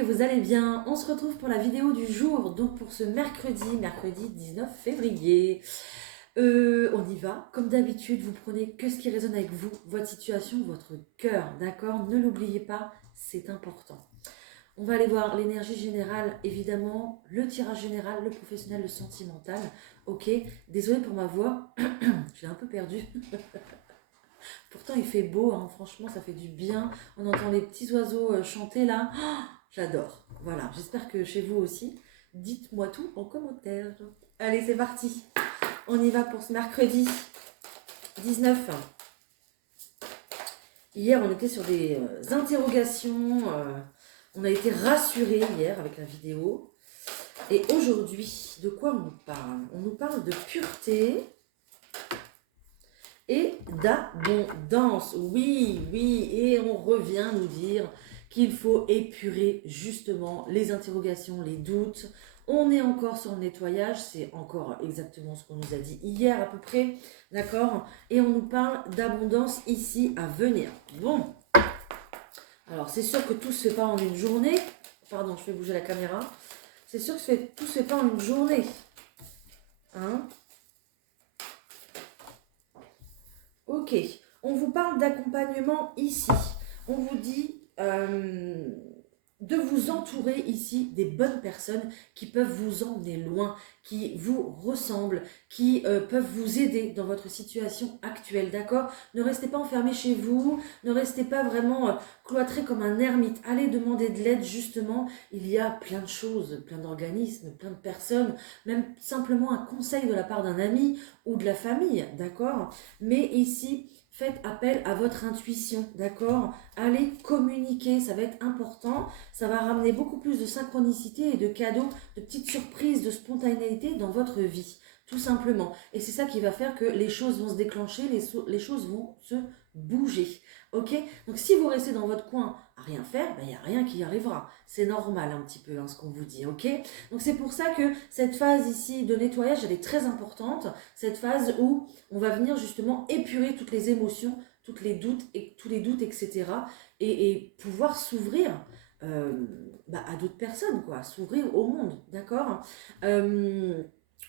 que vous allez bien. On se retrouve pour la vidéo du jour, donc pour ce mercredi 19 février. On y va. Comme d'habitude, vous prenez que ce qui résonne avec vous, votre situation, votre cœur, d'accord? Ne l'oubliez pas, c'est important. On va aller voir l'énergie générale, évidemment, le tirage général, le professionnel, le sentimental. Ok, désolée pour ma voix, j'ai un peu perdu. Pourtant, il fait beau, hein. Franchement, ça fait du bien. On entend les petits oiseaux chanter là. Oh, j'adore. Voilà, j'espère que chez vous aussi. Dites-moi tout en commentaire. Allez, c'est parti. On y va pour ce mercredi 19. Hier, on était sur des interrogations. On a été rassurés hier avec la vidéo. Et aujourd'hui, de quoi on nous parle? On nous parle de pureté et d'abondance. Oui, et on revient nous dire qu'il faut épurer justement les interrogations, les doutes. On est encore sur le nettoyage, c'est encore exactement ce qu'on nous a dit hier à peu près, d'accord? Et on nous parle d'abondance ici à venir. Bon, alors c'est sûr que tout ne se fait pas en une journée. Pardon, je fais bouger la caméra. C'est sûr que tout ne se fait pas en une journée. Hein? Ok, on vous parle d'accompagnement ici. On vous dit de vous entourer ici des bonnes personnes qui peuvent vous emmener loin, qui vous ressemblent, qui peuvent vous aider dans votre situation actuelle, d'accord? Ne restez pas enfermés chez vous, ne restez pas vraiment cloîtrés comme un ermite. Allez demander de l'aide justement, il y a plein de choses, plein d'organismes, plein de personnes, même simplement un conseil de la part d'un ami ou de la famille, d'accord? Mais ici, faites appel à votre intuition, d'accord? Allez communiquer, ça va être important. Ça va ramener beaucoup plus de synchronicité et de cadeaux, de petites surprises, de spontanéité dans votre vie, tout simplement. Et c'est ça qui va faire que les choses vont se déclencher, les choses vont se bouger. Ok? Donc si vous restez dans votre coin à rien faire, il n'y a rien qui y arrivera. C'est normal un petit peu ce qu'on vous dit. Ok? Donc c'est pour ça que cette phase ici de nettoyage, elle est très importante. Cette phase où on va venir justement épurer toutes les émotions, tous les doutes, etc. Et pouvoir s'ouvrir à d'autres personnes, quoi, s'ouvrir au monde, d'accord?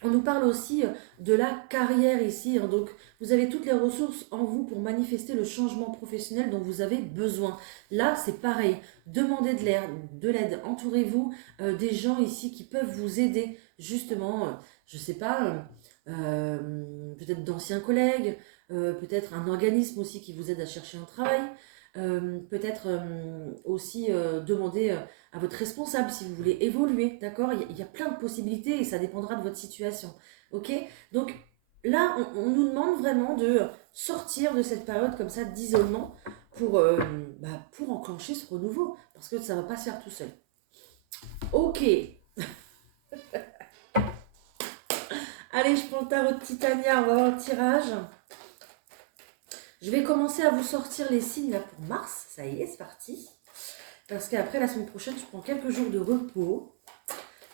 On nous parle aussi de la carrière ici, hein, donc vous avez toutes les ressources en vous pour manifester le changement professionnel dont vous avez besoin. Là, c'est pareil, demandez de l'aide, entourez-vous des gens ici qui peuvent vous aider, justement, je sais pas, peut-être d'anciens collègues, peut-être un organisme aussi qui vous aide à chercher un travail, peut-être aussi demander à votre responsable si vous voulez évoluer, d'accord? Il y a plein de possibilités et ça dépendra de votre situation, ok? Donc là, on nous demande vraiment de sortir de cette période comme ça d'isolement pour enclencher ce renouveau, parce que ça ne va pas se faire tout seul. Ok. Allez, je prends le tarot de Titania, on va voir le tirage. Je vais commencer à vous sortir les signes là pour Mars. Ça y est, c'est parti. Parce qu'après, la semaine prochaine, je prends quelques jours de repos.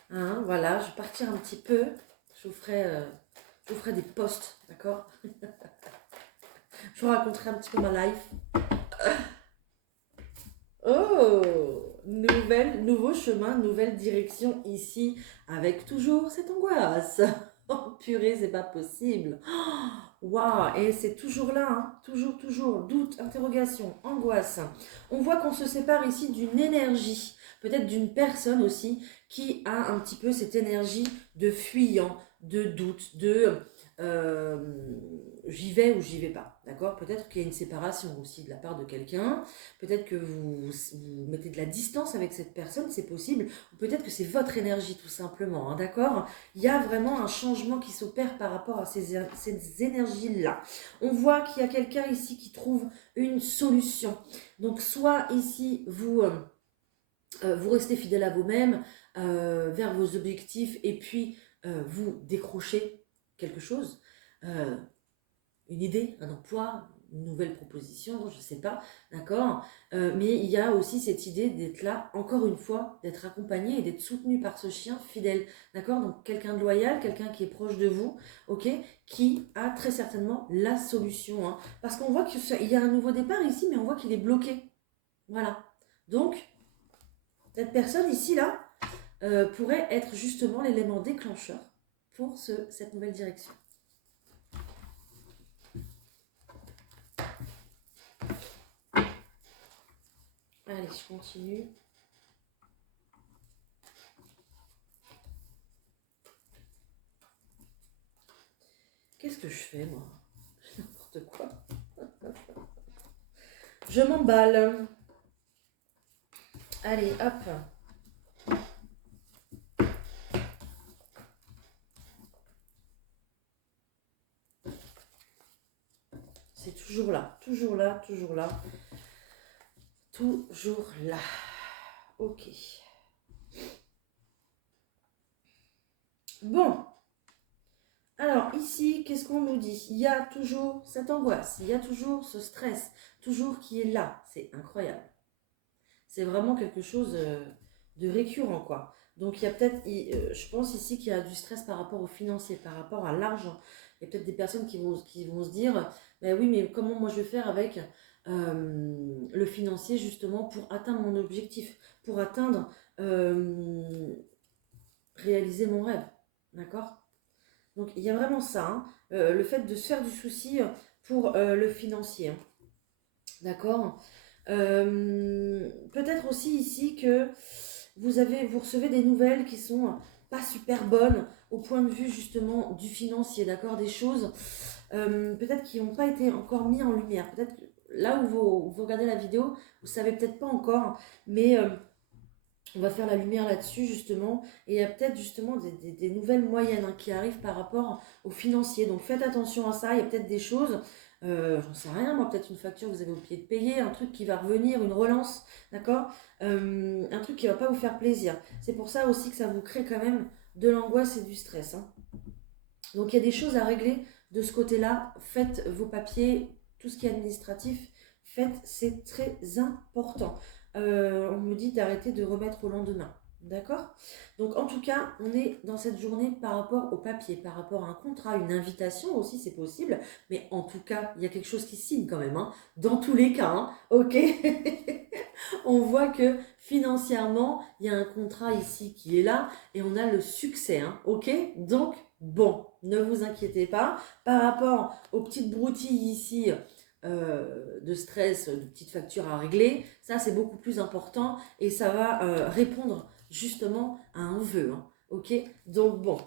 Hein, voilà, je vais partir un petit peu. Je vous ferai des posts, d'accord? Je vous raconterai un petit peu ma life. Oh, nouveau chemin, nouvelle direction ici, avec toujours cette angoisse. Oh purée, c'est pas possible. Waouh, et c'est toujours là, hein. Toujours, doute, interrogation, angoisse. On voit qu'on se sépare ici d'une énergie, peut-être d'une personne aussi, qui a un petit peu cette énergie de fuyant, de doute, de j'y vais ou j'y vais pas, d'accord? Peut-être qu'il y a une séparation aussi de la part de quelqu'un, peut-être que vous mettez de la distance avec cette personne, c'est possible, ou peut-être que c'est votre énergie tout simplement, hein, d'accord? Il y a vraiment un changement qui s'opère par rapport à ces énergies-là. On voit qu'il y a quelqu'un ici qui trouve une solution. Donc soit ici, vous restez fidèle à vous-même, vers vos objectifs, et puis vous décrochez quelque chose, une idée, un emploi, une nouvelle proposition, je ne sais pas, d'accord, mais il y a aussi cette idée d'être là, encore une fois, d'être accompagné et d'être soutenu par ce chien fidèle, d'accord, donc quelqu'un de loyal, quelqu'un qui est proche de vous, ok, qui a très certainement la solution, hein, parce qu'on voit qu'il y a un nouveau départ ici, mais on voit qu'il est bloqué, voilà, donc Cette personne ici, là, pourrait être justement l'élément déclencheur pour cette nouvelle direction. Allez, je continue. Qu'est-ce que je fais, moi? N'importe quoi. Je m'emballe. Allez, hop. C'est toujours là, toujours là, toujours là. Toujours là. Ok. Bon. Alors ici, qu'est-ce qu'on nous dit? Il y a toujours cette angoisse, il y a toujours ce stress, toujours qui est là. C'est incroyable. C'est vraiment quelque chose de récurrent, quoi. Donc il y a peut-être, je pense ici qu'il y a du stress par rapport au financier, par rapport à l'argent. Il y a peut-être des personnes qui vont se dire, ben oui, mais comment moi je vais faire avec le financier justement pour atteindre mon objectif, pour atteindre, réaliser mon rêve, d'accord? Donc il y a vraiment ça, hein, le fait de se faire du souci pour le financier, hein, d'accord? Peut-être aussi ici que vous recevez des nouvelles qui sont pas super bonnes au point de vue justement du financier, d'accord? Des choses peut-être qui n'ont pas été encore mis en lumière. Peut-être que là où vous regardez la vidéo, vous savez peut-être pas encore, mais on va faire la lumière là-dessus justement. Et il y a peut-être justement des nouvelles moyennes hein, qui arrivent par rapport aux financiers. Donc faites attention à ça, il y a peut-être des choses, j'en sais rien, moi peut-être une facture que vous avez oublié de payer, un truc qui va revenir, une relance, d'accord, un truc qui va pas vous faire plaisir. C'est pour ça aussi que ça vous crée quand même de l'angoisse et du stress. Hein. Donc il y a des choses à régler de ce côté-là. Faites vos papiers, tout ce qui est administratif, faites, c'est très important. On me dit d'arrêter de remettre au lendemain. D'accord? Donc en tout cas, on est dans cette journée par rapport au papier, par rapport à un contrat, une invitation aussi, c'est possible. Mais en tout cas, il y a quelque chose qui signe quand même. Hein, dans tous les cas, hein, ok. On voit que financièrement, il y a un contrat ici qui est là et on a le succès. Hein, ok? Donc, bon, ne vous inquiétez pas. Par rapport aux petites broutilles ici, de stress, de petites factures à régler, ça c'est beaucoup plus important et ça va répondre justement à un vœu. Hein, ok? Donc bon,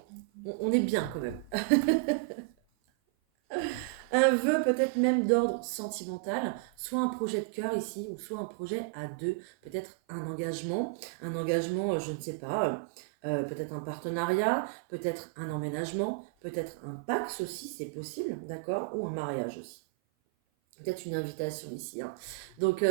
on est bien quand même. Un vœu peut-être même d'ordre sentimental, soit un projet de cœur ici, ou soit un projet à deux, peut-être un engagement, je ne sais pas, peut-être un partenariat, peut-être un emménagement, peut-être un Pax aussi, c'est possible, d'accord, ou un mariage aussi. Peut-être une invitation ici. Hein. Donc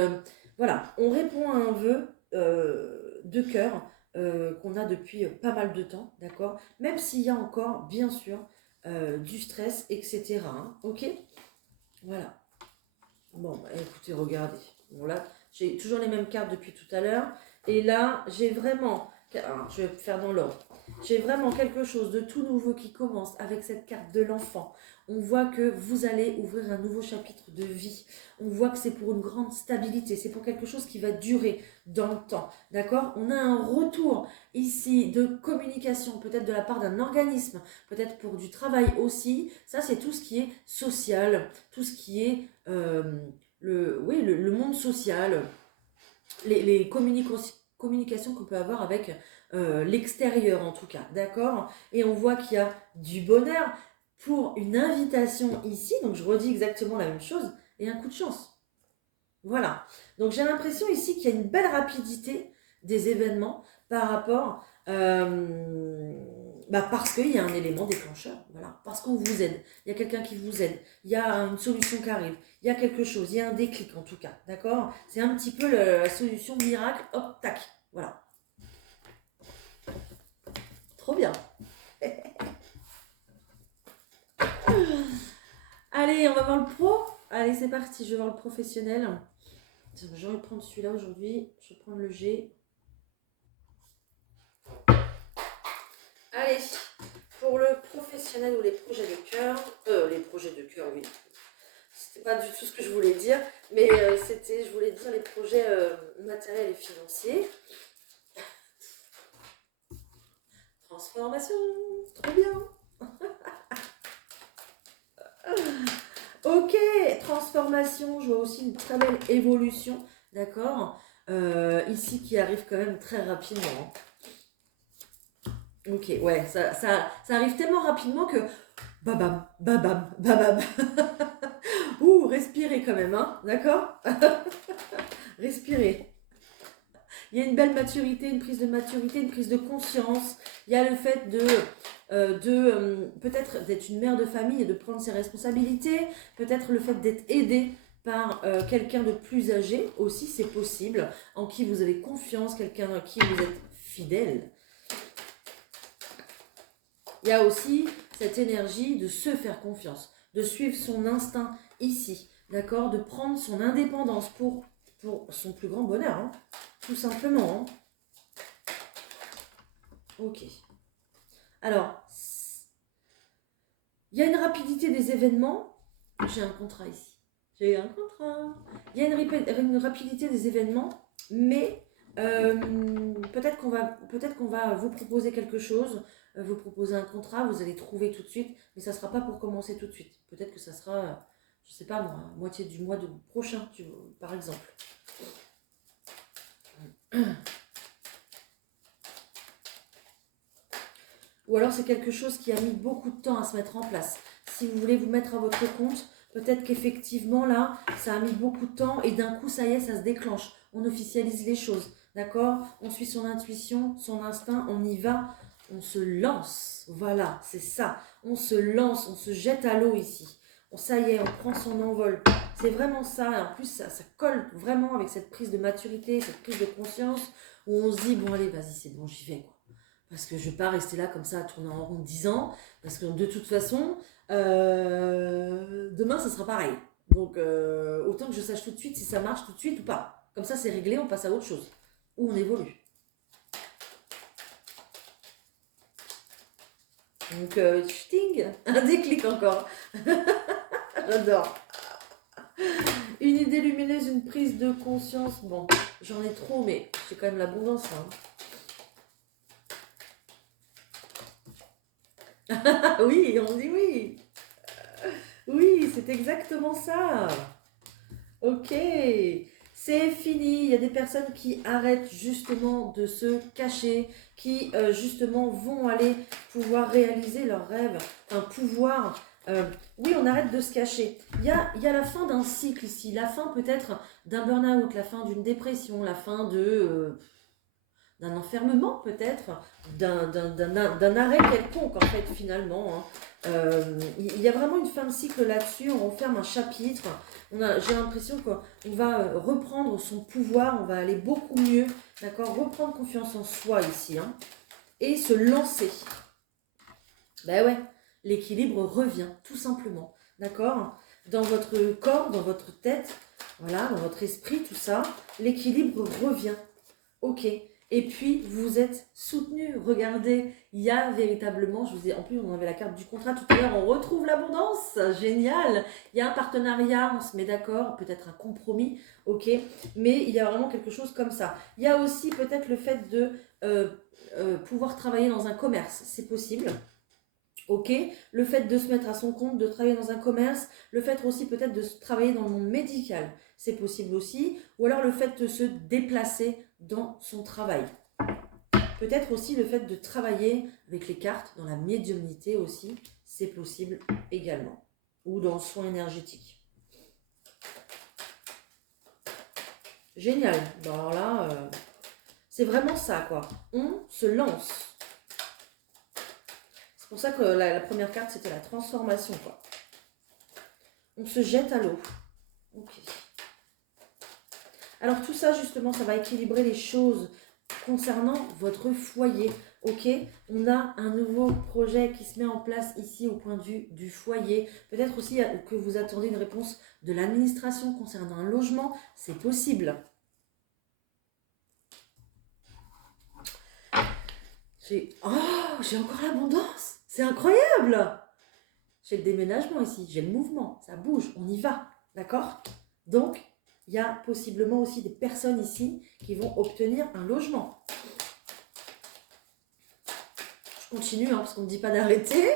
voilà, on répond à un vœu de cœur qu'on a depuis pas mal de temps, d'accord? Même s'il y a encore, bien sûr, du stress, etc. Hein, ok? Voilà. Bon, bah, écoutez, regardez. Bon, là, j'ai toujours les mêmes cartes depuis tout à l'heure. Et là, j'ai vraiment... Alors, je vais faire dans l'ordre. J'ai vraiment quelque chose de tout nouveau qui commence avec cette carte de l'enfant. On voit que vous allez ouvrir un nouveau chapitre de vie. On voit que c'est pour une grande stabilité. C'est pour quelque chose qui va durer dans le temps. D'accord? On a un retour ici de communication, peut-être de la part d'un organisme, peut-être pour du travail aussi. Ça, c'est tout ce qui est social, tout ce qui est le monde social, les communications qu'on peut avoir avec l'extérieur en tout cas, d'accord? Et on voit qu'il y a du bonheur pour une invitation ici, donc je redis exactement la même chose, et un coup de chance. Voilà. Donc j'ai l'impression ici qu'il y a une belle rapidité des événements par rapport... parce qu'il y a un élément déclencheur, voilà, parce qu'on vous aide, il y a quelqu'un qui vous aide, il y a une solution qui arrive, il y a quelque chose, il y a un déclic en tout cas, d'accord? C'est un petit peu la solution miracle, hop, tac, voilà. Trop bien. Allez, on va voir le pro. Allez, c'est parti, je vais voir le professionnel. J'ai envie de prendre celui-là aujourd'hui, je vais prendre le G. Allez, pour le professionnel ou les projets de cœur, oui, c'était pas du tout ce que je voulais dire, mais je voulais dire les projets matériels et financiers. transformation, trop bien. Ok, transformation, je vois aussi une très belle évolution, d'accord, ici qui arrive quand même très rapidement. Ok, ouais, ça arrive tellement rapidement que babam, babam, babam. Ouh, respirez quand même, hein, d'accord. Respirez. Il y a une belle maturité, une prise de maturité, une prise de conscience. Il y a le fait peut-être d'être une mère de famille et de prendre ses responsabilités. Peut-être le fait d'être aidé par quelqu'un de plus âgé aussi, c'est possible. En qui vous avez confiance, quelqu'un à qui vous êtes fidèle. Il y a aussi cette énergie de se faire confiance, de suivre son instinct ici, d'accord, de prendre son indépendance pour son plus grand bonheur, hein, tout simplement. Hein. Ok. Alors, il y a une rapidité des événements. J'ai un contrat ici. J'ai un contrat. Il y a une rapidité des événements, mais peut-être qu'on va vous proposer quelque chose, vous proposer un contrat, vous allez trouver tout de suite, mais ça ne sera pas pour commencer tout de suite. Peut-être que ça sera, je ne sais pas moi, moitié du mois prochain, par exemple. Ou alors c'est quelque chose qui a mis beaucoup de temps à se mettre en place. Si vous voulez vous mettre à votre compte, peut-être qu'effectivement là, ça a mis beaucoup de temps et d'un coup, ça y est, ça se déclenche. On officialise les choses, d'accord? On suit son intuition, son instinct, on y va, on se lance. Voilà, c'est ça. On se lance, on se jette à l'eau ici. Ça y est, on prend son envol. C'est vraiment ça. Et en plus, ça colle vraiment avec cette prise de maturité, cette prise de conscience où on se dit, bon allez, vas-y, c'est bon, j'y vais quoi. Parce que je ne vais pas rester là comme ça à tourner en rond 10 ans. Parce que de toute façon, demain, ça sera pareil. Donc, autant que je sache tout de suite si ça marche tout de suite ou pas. Comme ça, c'est réglé, on passe à autre chose. Ou on évolue. Donc, un déclic encore. J'adore. Une idée lumineuse, une prise de conscience. Bon, j'en ai trop, mais j'ai quand même l'abondance. Hein. Oui, on dit oui. Oui, c'est exactement ça. Ok, c'est fini. Il y a des personnes qui arrêtent justement de se cacher, qui justement vont aller pouvoir réaliser leurs rêves, oui, on arrête de se cacher. Il y a la fin d'un cycle ici, la fin peut-être d'un burn-out, la fin d'une dépression, la fin d'un enfermement peut-être, d'un arrêt quelconque en fait finalement. Hein. Il y a vraiment une fin de cycle là-dessus, on referme un chapitre, j'ai l'impression qu'on va reprendre son pouvoir, on va aller beaucoup mieux, d'accord, reprendre confiance en soi ici, hein, et se lancer. Ben ouais, l'équilibre revient tout simplement, d'accord, dans votre corps, dans votre tête, voilà, dans votre esprit, tout ça, l'équilibre revient, ok. Et puis, vous êtes soutenu. Regardez, il y a véritablement, je vous ai, en plus, on avait la carte du contrat tout à l'heure, on retrouve l'abondance. Génial. Il y a un partenariat, on se met d'accord, peut-être un compromis, ok. Mais il y a vraiment quelque chose comme ça. Il y a aussi peut-être le fait de pouvoir travailler dans un commerce, c'est possible. Ok, le fait de se mettre à son compte, de travailler dans un commerce, le fait aussi peut-être de travailler dans le monde médical, c'est possible aussi, ou alors le fait de se déplacer dans son travail. Peut-être aussi le fait de travailler avec les cartes, dans la médiumnité aussi, c'est possible également, ou dans le soin énergétique. Génial, bon, alors là, c'est vraiment ça quoi, on se lance. C'est pour ça que la première carte, c'était la transformation, quoi. On se jette à l'eau. Ok. Alors tout ça, justement, ça va équilibrer les choses concernant votre foyer. Ok, on a un nouveau projet qui se met en place ici au point de vue du foyer. Peut-être aussi que vous attendez une réponse de l'administration concernant un logement. C'est possible. J'ai encore l'abondance. C'est incroyable. J'ai le déménagement ici, j'ai le mouvement, ça bouge, on y va, d'accord? Donc, il y a possiblement aussi des personnes ici qui vont obtenir un logement. Je Je continue, hein, parce qu'on ne dit pas d'arrêter.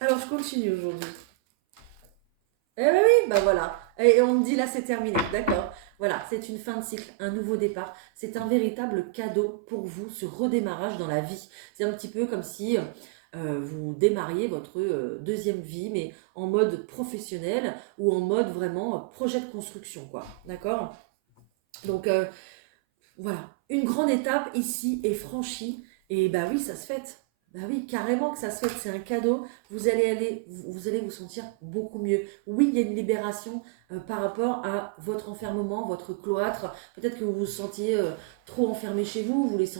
Alors, je continue aujourd'hui. Eh ben oui, bah voilà. Et on me dit là, c'est terminé. D'accord. Voilà, c'est une fin de cycle, un nouveau départ. C'est un véritable cadeau pour vous, ce redémarrage dans la vie. C'est un petit peu comme si vous démarriez votre deuxième vie, mais en mode professionnel ou en mode vraiment projet de construction, quoi. D'accord? Donc, voilà, une grande étape ici est franchie et bah oui, ça se fête. Bah oui, carrément que ça se fête, c'est un cadeau. Vous allez vous sentir beaucoup mieux. Oui, il y a une libération par rapport à votre enfermement, votre cloître. Peut-être que vous vous sentiez trop enfermé chez vous, vous voulez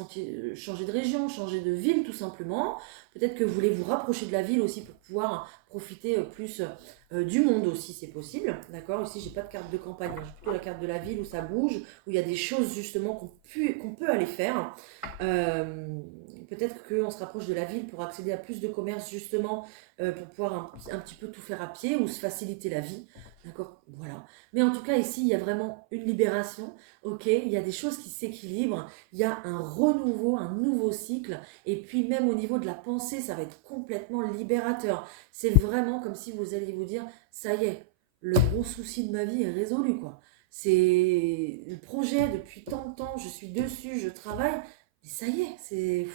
changer de région, changer de ville tout simplement. Peut-être que vous voulez vous rapprocher de la ville aussi pour pouvoir profiter plus du monde aussi, c'est possible. D'accord? Ici, j'ai pas de carte de campagne, j'ai plutôt la carte de la ville où ça bouge, où il y a des choses justement qu'on peut aller faire. Peut-être qu'on se rapproche de la ville pour accéder à plus de commerce justement, pour pouvoir un petit peu tout faire à pied ou se faciliter la vie. D'accord? Voilà. Mais en tout cas, ici, il y a vraiment une libération. Ok? Il y a des choses qui s'équilibrent. Il y a un renouveau, un nouveau cycle. Et puis, même au niveau de la pensée, ça va être complètement libérateur. C'est vraiment comme si vous alliez vous dire, ça y est, le gros souci de ma vie est résolu, quoi. C'est le projet depuis tant de temps, je suis dessus, je travaille, mais ça y est, c'est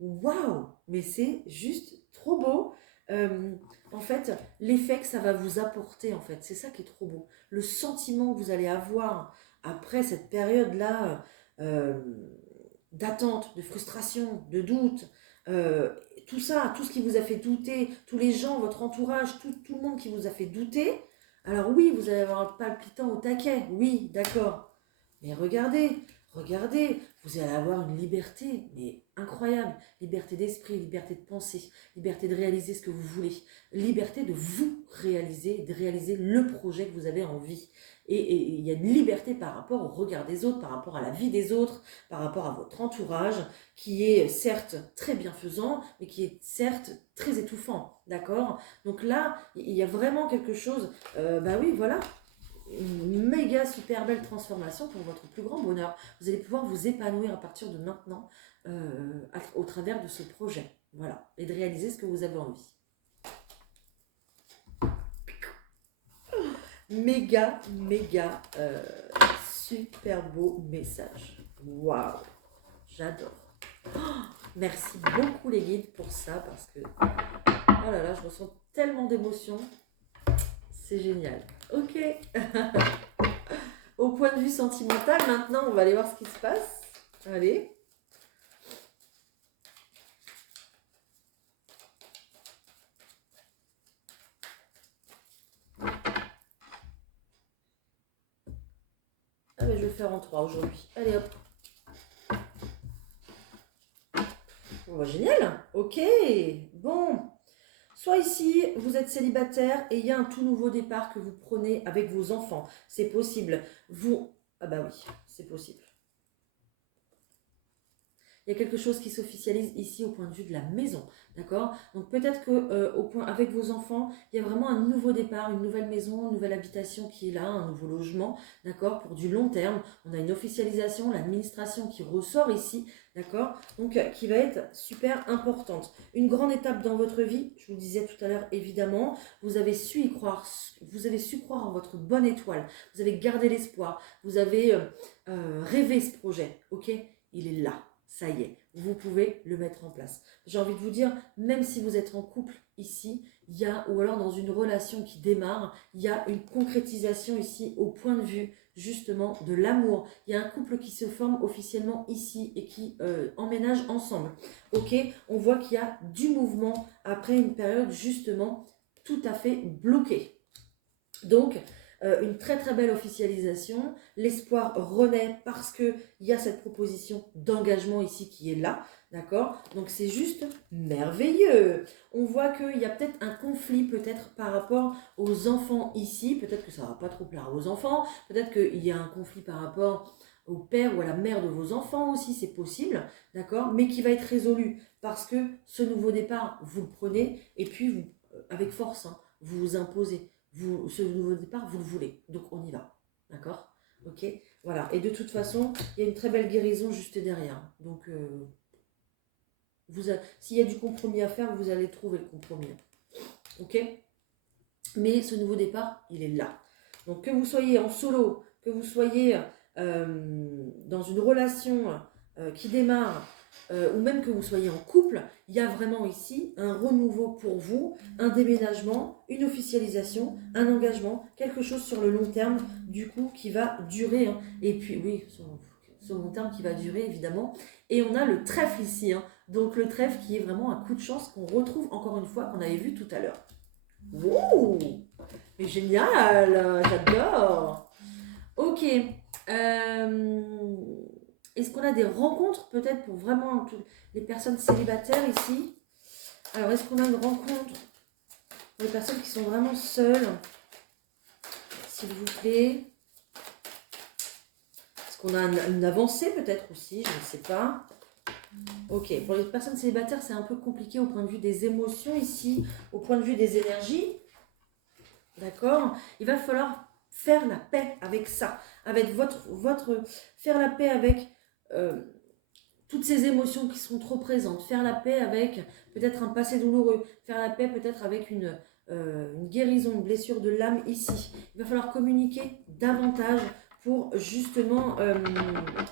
waouh, mais c'est juste trop beau. Euh, En fait, l'effet que ça va vous apporter, en fait, c'est ça qui est trop beau. Le sentiment que vous allez avoir après cette période-là euh, d'attente, de frustration, de doute, euh, tout ça, tout ce qui vous a fait douter, tous les gens, votre entourage, tout le monde qui vous a fait douter. Alors oui, vous allez avoir un palpitant au taquet, oui, d'accord. Mais regardez, vous allez avoir une liberté, mais incroyable. Liberté d'esprit, liberté de penser, liberté de réaliser ce que vous voulez, liberté de vous réaliser, de réaliser le projet que vous avez envie. Et il y a une liberté par rapport au regard des autres, par rapport à la vie des autres, par rapport à votre entourage, qui est certes très bienfaisant, mais qui est certes très étouffant. D'accord? Donc là, il y a vraiment quelque chose, bah oui, voilà, une méga super belle transformation pour votre plus grand bonheur. Vous allez pouvoir vous épanouir à partir de maintenant au travers de ce projet. Voilà. Et de réaliser ce que vous avez envie. Méga, super beau message. Waouh. J'adore. Oh, merci beaucoup les guides pour ça parce que, oh là là, je ressens tellement d'émotions. C'est génial. Ok. Au point de vue sentimental, maintenant, on va aller voir ce qui se passe. Allez. Ah ben, je vais le faire en 3 aujourd'hui. Allez hop. Bon, bah, génial. Ok. Bon. Soit ici, vous êtes célibataire et il y a un tout nouveau départ que vous prenez avec vos enfants. C'est possible. Vous... Ah bah oui, c'est possible. Il y a quelque chose qui s'officialise ici au point de vue de la maison, d'accord? Donc peut-être que avec vos enfants, il y a vraiment un nouveau départ, une nouvelle maison, une nouvelle habitation qui est là, un nouveau logement, d'accord? Pour du long terme, on a une officialisation, l'administration qui ressort ici, d'accord? Donc qui va être super importante. Une grande étape dans votre vie, je vous le disais tout à l'heure, évidemment, vous avez su y croire, vous avez su croire en votre bonne étoile, vous avez gardé l'espoir, vous avez rêvé ce projet, ok? Il est là. Ça y est, vous pouvez le mettre en place. J'ai envie de vous dire, même si vous êtes en couple ici, il y a, ou alors dans une relation qui démarre, il y a une concrétisation ici au point de vue justement de l'amour. Il y a un couple qui se forme officiellement ici et qui emménage ensemble. Ok, on voit qu'il y a du mouvement après une période justement tout à fait bloquée. Donc, une très très belle officialisation. L'espoir renaît parce qu'il y a cette proposition d'engagement ici qui est là. D'accord? Donc c'est juste merveilleux. On voit qu'il y a peut-être un conflit peut-être par rapport aux enfants ici. Peut-être que ça ne va pas trop plaire aux enfants. Peut-être qu'il y a un conflit par rapport au père ou à la mère de vos enfants aussi. C'est possible. D'accord? Mais qui va être résolu parce que ce nouveau départ, vous le prenez et puis vous, avec force, hein, vous vous imposez. Ce nouveau départ, vous le voulez. Donc on y va. D'accord? Ok? Voilà. Et de toute façon, il y a une très belle guérison juste derrière. Donc S'il y a du compromis à faire, vous allez trouver le compromis. Ok? Mais ce nouveau départ, il est là. Donc que vous soyez en solo, que vous soyez dans une relation qui démarre, ou même que vous soyez en couple, il y a vraiment ici un renouveau pour vous, un déménagement, une officialisation, un engagement, quelque chose sur le long terme, du coup, qui va durer. Hein. Et puis, oui, sur le long terme qui va durer, évidemment. Et on a le trèfle ici. Hein. Donc le trèfle qui est vraiment un coup de chance qu'on retrouve encore une fois, qu'on avait vu tout à l'heure. Wouh! Mais génial! J'adore! Ok. Est-ce qu'on a des rencontres peut-être pour vraiment les personnes célibataires ici? Alors, est-ce qu'on a une rencontre pour les personnes qui sont vraiment seules? S'il vous plaît. Est-ce qu'on a une avancée peut-être aussi? Je ne sais pas. Ok, pour les personnes célibataires, c'est un peu compliqué au point de vue des émotions ici, au point de vue des énergies. D'accord? Il va falloir faire la paix avec ça, avec faire la paix avec toutes ces émotions qui sont trop présentes, faire la paix avec peut-être un passé douloureux, faire la paix peut-être avec une guérison, une blessure de l'âme ici. Il va falloir communiquer davantage pour justement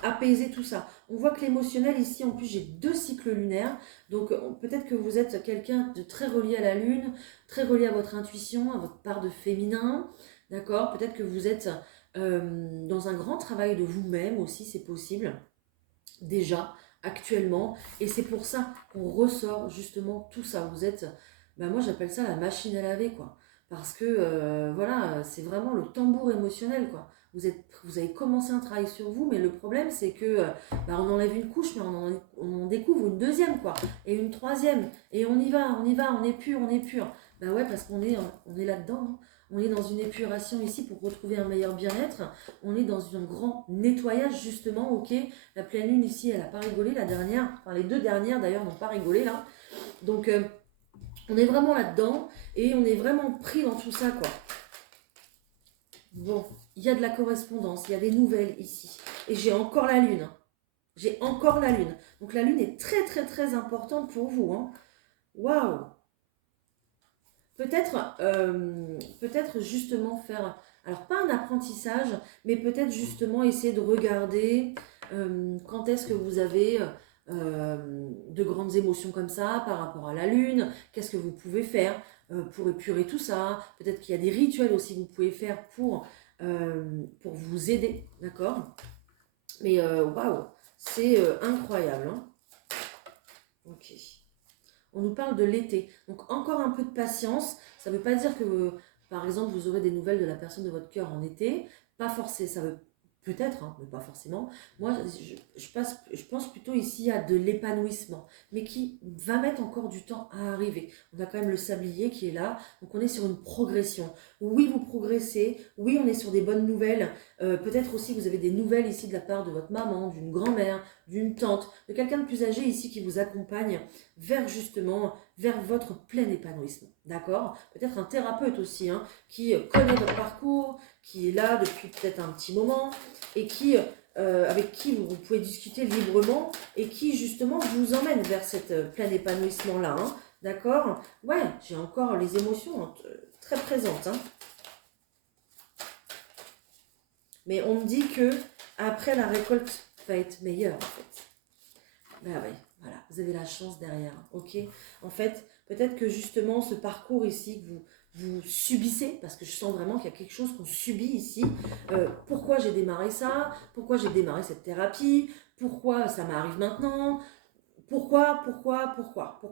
apaiser tout ça. On voit que l'émotionnel ici, en plus j'ai 2 cycles lunaires, donc peut-être que vous êtes quelqu'un de très relié à la lune, très relié à votre intuition, à votre part de féminin, d'accord? Peut-être que vous êtes dans un grand travail de vous-même aussi, c'est possible, déjà, actuellement, et c'est pour ça qu'on ressort justement tout ça. Vous êtes, moi j'appelle ça la machine à laver, quoi. Parce que voilà, c'est vraiment le tambour émotionnel, quoi. Vous avez commencé un travail sur vous, mais le problème c'est que on enlève une couche, mais on en découvre une deuxième, quoi, et une troisième, et on y va, on est pur, on est pur. Bah ouais, parce on est là-dedans, hein. On est dans une épuration ici pour retrouver un meilleur bien-être. On est dans un grand nettoyage justement, ok. La pleine lune ici, elle n'a pas rigolé, la dernière, enfin les 2 dernières d'ailleurs n'ont pas rigolé là. Donc on est vraiment là-dedans et on est vraiment pris dans tout ça, quoi. Bon, il y a de la correspondance, il y a des nouvelles ici. Et j'ai encore la lune. Hein. J'ai encore la lune. Donc la lune est très très très importante pour vous. Hein. Waouh! Peut-être justement faire, alors pas un apprentissage, mais peut-être justement essayer de regarder quand est-ce que vous avez de grandes émotions comme ça par rapport à la lune, qu'est-ce que vous pouvez faire pour épurer tout ça, peut-être qu'il y a des rituels aussi que vous pouvez faire pour vous aider, d'accord? Mais waouh, c'est incroyable, hein. Ok. On nous parle de l'été. Donc encore un peu de patience. Ça ne veut pas dire que, par exemple, vous aurez des nouvelles de la personne de votre cœur en été. Pas forcément. Ça veut peut-être, hein, mais pas forcément. Moi, je pense plutôt ici à de l'épanouissement, mais qui va mettre encore du temps à arriver. On a quand même le sablier qui est là. Donc on est sur une progression. Oui, vous progressez. Oui, on est sur des bonnes nouvelles. Peut-être aussi que vous avez des nouvelles ici de la part de votre maman, d'une grand-mère, d'une tante, de quelqu'un de plus âgé ici qui vous accompagne vers votre plein épanouissement. D'accord? Peut-être un thérapeute aussi, hein, qui connaît votre parcours, qui est là depuis peut-être un petit moment et avec qui vous pouvez discuter librement et qui justement vous emmène vers cette plein épanouissement-là. Hein. D'accord? Ouais, j'ai encore les émotions très présentes. Hein. Mais on me dit que après la récolte va être meilleure en fait. Ben oui, voilà, vous avez la chance derrière, ok? En fait, peut-être que justement ce parcours ici que vous subissez, parce que je sens vraiment qu'il y a quelque chose qu'on subit ici. Pourquoi j'ai démarré ça? Pourquoi j'ai démarré cette thérapie? Pourquoi ça m'arrive maintenant? Pourquoi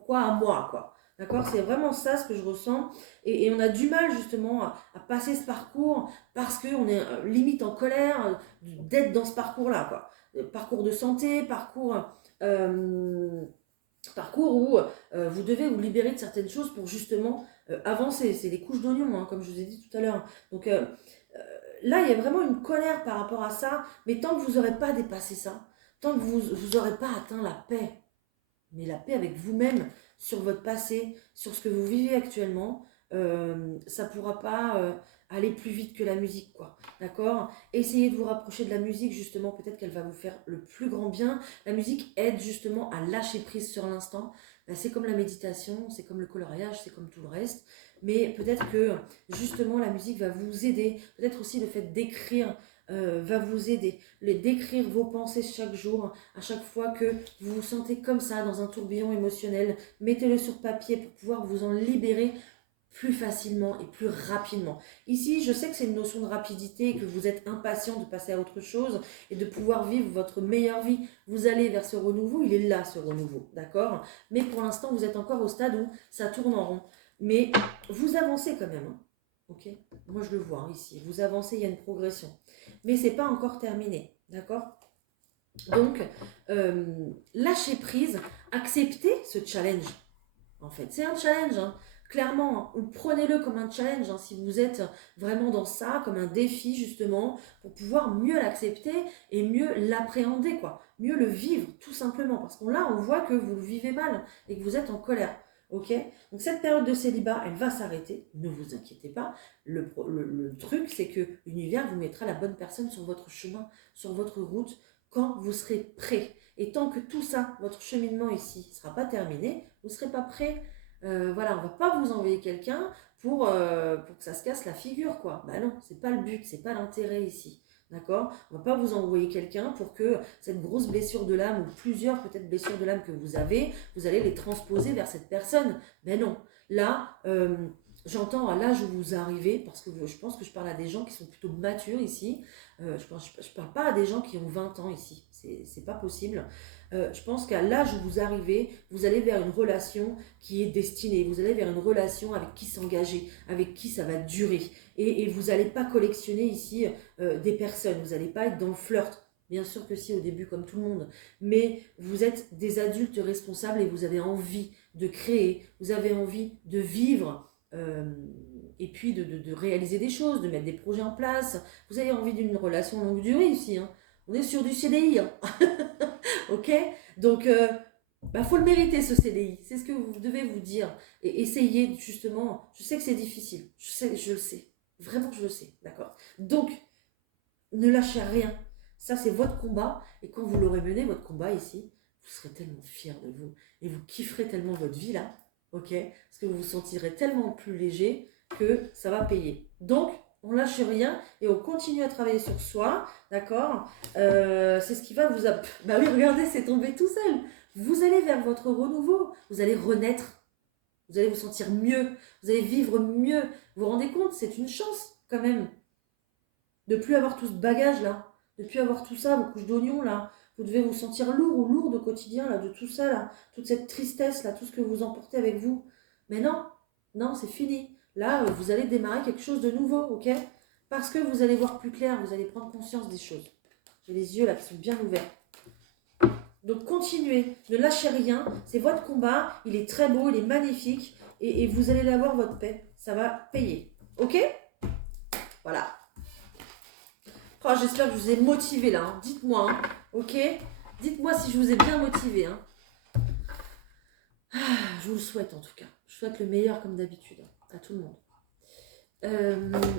à moi, quoi? D'accord? C'est vraiment ça ce que je ressens. Et on a du mal justement à passer ce parcours parce qu'on est limite en colère d'être dans ce parcours-là, quoi. Parcours de santé, euh, parcours où vous devez vous libérer de certaines choses pour justement avancer. C'est des couches d'oignon, hein, comme je vous ai dit tout à l'heure. Donc là, il y a vraiment une colère par rapport à ça, mais tant que vous n'aurez pas dépassé ça, tant que vous n'aurez pas atteint la paix, mais la paix avec vous-même, sur votre passé, sur ce que vous vivez actuellement, ça ne pourra pas aller plus vite que la musique, quoi. D'accord? Essayez de vous rapprocher de la musique, justement, peut-être qu'elle va vous faire le plus grand bien. La musique aide justement à lâcher prise sur l'instant. Ben, c'est comme la méditation, c'est comme le coloriage, c'est comme tout le reste. Mais peut-être que justement la musique va vous aider. Peut-être aussi le fait d'écrire va vous aider. D'écrire vos pensées chaque jour, à chaque fois que vous vous sentez comme ça dans un tourbillon émotionnel, mettez-le sur papier pour pouvoir vous en libérer plus facilement et plus rapidement. Ici, je sais que c'est une notion de rapidité et que vous êtes impatient de passer à autre chose et de pouvoir vivre votre meilleure vie. Vous allez vers ce renouveau, il est là ce renouveau, d'accord? Mais pour l'instant, vous êtes encore au stade où ça tourne en rond. Mais vous avancez quand même, hein. Ok? Moi, je le vois hein, ici. Vous avancez, il y a une progression. Mais c'est pas encore terminé, d'accord? Donc, lâchez prise, acceptez ce challenge. En fait, c'est un challenge, hein. Clairement, hein. Prenez-le comme un challenge, hein, si vous êtes vraiment dans ça, comme un défi justement, pour pouvoir mieux l'accepter et mieux l'appréhender, quoi. Mieux le vivre, tout simplement. Parce que là, on voit que vous le vivez mal et que vous êtes en colère. Ok? Donc cette période de célibat, elle va s'arrêter. Ne vous inquiétez pas. Le truc, c'est que l'univers vous mettra la bonne personne sur votre chemin, sur votre route, quand vous serez prêt. Et tant que tout ça, votre cheminement ici, ne sera pas terminé, vous ne serez pas prêt. Voilà, on ne va pas vous envoyer quelqu'un pour que ça se casse la figure, quoi. Bah non, c'est pas le but, c'est pas l'intérêt ici. D'accord? On ne va pas vous envoyer quelqu'un pour que cette grosse blessure de l'âme, ou plusieurs peut-être blessures de l'âme que vous avez, vous allez les transposer vers cette personne. Mais non. Là, j'entends à l'âge où vous arrivez, parce que je pense que je parle à des gens qui sont plutôt matures ici. Je parle pas à des gens qui ont 20 ans ici. C'est pas possible. Je pense qu'à l'âge où vous arrivez, vous allez vers une relation qui est destinée. Vous allez vers une relation avec qui s'engager, avec qui ça va durer. Et vous n'allez pas collectionner ici des personnes. Vous n'allez pas être dans le flirt. Bien sûr que si, au début, comme tout le monde. Mais vous êtes des adultes responsables et vous avez envie de créer. Vous avez envie de vivre. Et puis de réaliser des choses, de mettre des projets en place. Vous avez envie d'une relation longue durée ici. Hein. On est sur du CDI. Hein. Ok? Donc, faut le mériter ce CDI. C'est ce que vous devez vous dire. Et essayez justement. Je sais que c'est difficile. Je le sais. Vraiment, je le sais. D'accord? Donc, ne lâchez rien. Ça, c'est votre combat. Et quand vous l'aurez mené, votre combat ici, vous serez tellement fiers de vous. Et vous kifferez tellement votre vie là. Ok? Parce que vous vous sentirez tellement plus léger que ça va payer. Donc, on lâche rien et on continue à travailler sur soi, d'accord? C'est ce qui va vous... Bah oui, regardez, c'est tombé tout seul. Vous allez vers votre renouveau, vous allez renaître, vous allez vous sentir mieux, vous allez vivre mieux. Vous vous rendez compte, c'est une chance quand même de plus avoir tout ce bagage là, de plus avoir tout ça, vos couches d'oignons là. Vous devez vous sentir lourd ou lourde au quotidien là, de tout ça là, toute cette tristesse là, tout ce que vous emportez avec vous. Mais non, non, c'est fini. Là, vous allez démarrer quelque chose de nouveau, ok? Parce que vous allez voir plus clair, vous allez prendre conscience des choses. J'ai les yeux là qui sont bien ouverts. Donc continuez, ne lâchez rien, c'est votre combat, il est très beau, il est magnifique, et vous allez avoir votre paix, ça va payer, ok? Voilà. Oh, j'espère que je vous ai motivé là, hein. Dites-moi, hein, ok? Dites-moi si je vous ai bien motivé, hein. Je vous le souhaite en tout cas. Je souhaite le meilleur comme d'habitude à tout le monde.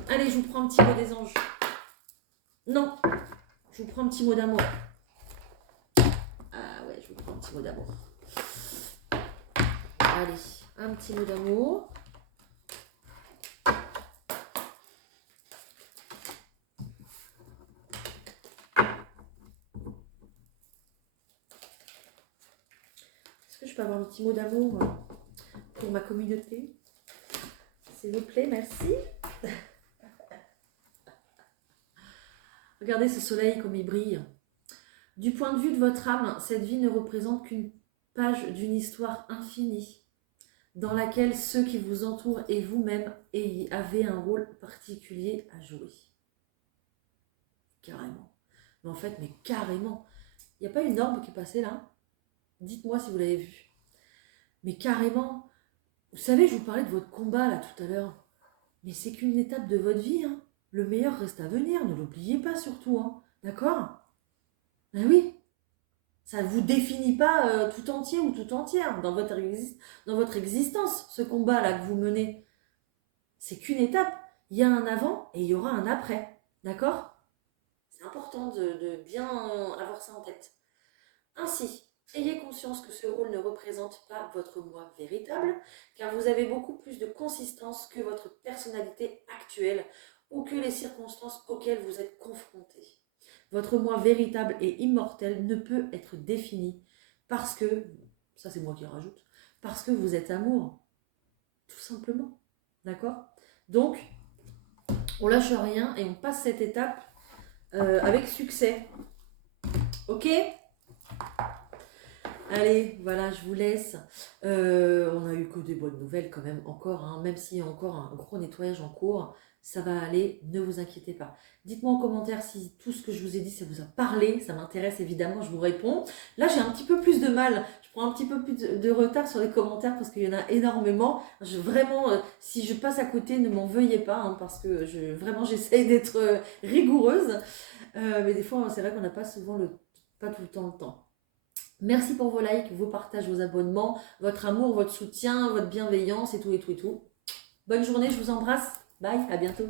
Allez, je vous prends un petit mot des anges. Non, je vous prends un petit mot d'amour. Ah ouais, je vous prends un petit mot d'amour. Allez, un petit mot d'amour. Est-ce que je peux avoir un petit mot d'amour pour ma communauté? S'il vous plaît, merci. Regardez ce soleil comme il brille. Du point de vue de votre âme, cette vie ne représente qu'une page d'une histoire infinie dans laquelle ceux qui vous entourent et vous-même avez un rôle particulier à jouer. Carrément. Mais en fait, mais carrément. Il n'y a pas une orbe qui est passée là? Dites-moi si vous l'avez vu. Mais carrément. Vous savez, je vous parlais de votre combat là tout à l'heure. Mais c'est qu'une étape de votre vie. Hein. Le meilleur reste à venir. Ne l'oubliez pas surtout. Hein. D'accord? Ben oui. Ça ne vous définit pas tout entier ou tout entière dans votre existence, ce combat-là que vous menez. C'est qu'une étape. il y a un avant et il y aura un après. D'accord? C'est important de bien avoir ça en tête. Ainsi, ayez conscience que ce rôle ne représente pas votre moi véritable, car vous avez beaucoup plus de consistance que votre personnalité actuelle ou que les circonstances auxquelles vous êtes confronté. Votre moi véritable et immortel ne peut être défini parce que, ça c'est moi qui rajoute, parce que vous êtes amour, tout simplement. D'accord? Donc, on lâche rien et on passe cette étape avec succès. Ok? Allez, voilà, je vous laisse. On a eu que des bonnes nouvelles quand même encore, hein, même s'il y a encore un gros nettoyage en cours, ça va aller, ne vous inquiétez pas. Dites-moi en commentaire si tout ce que je vous ai dit, ça vous a parlé, ça m'intéresse évidemment, je vous réponds. Là, j'ai un petit peu plus de mal, je prends un petit peu plus de retard sur les commentaires parce qu'il y en a énormément. Vraiment, si je passe à côté, ne m'en veuillez pas, hein, parce que vraiment, j'essaye d'être rigoureuse. Mais des fois, c'est vrai qu'on n'a pas souvent pas tout le temps le temps. Merci pour vos likes, vos partages, vos abonnements, votre amour, votre soutien, votre bienveillance et tout et tout et tout. Bonne journée, je vous embrasse. Bye, à bientôt.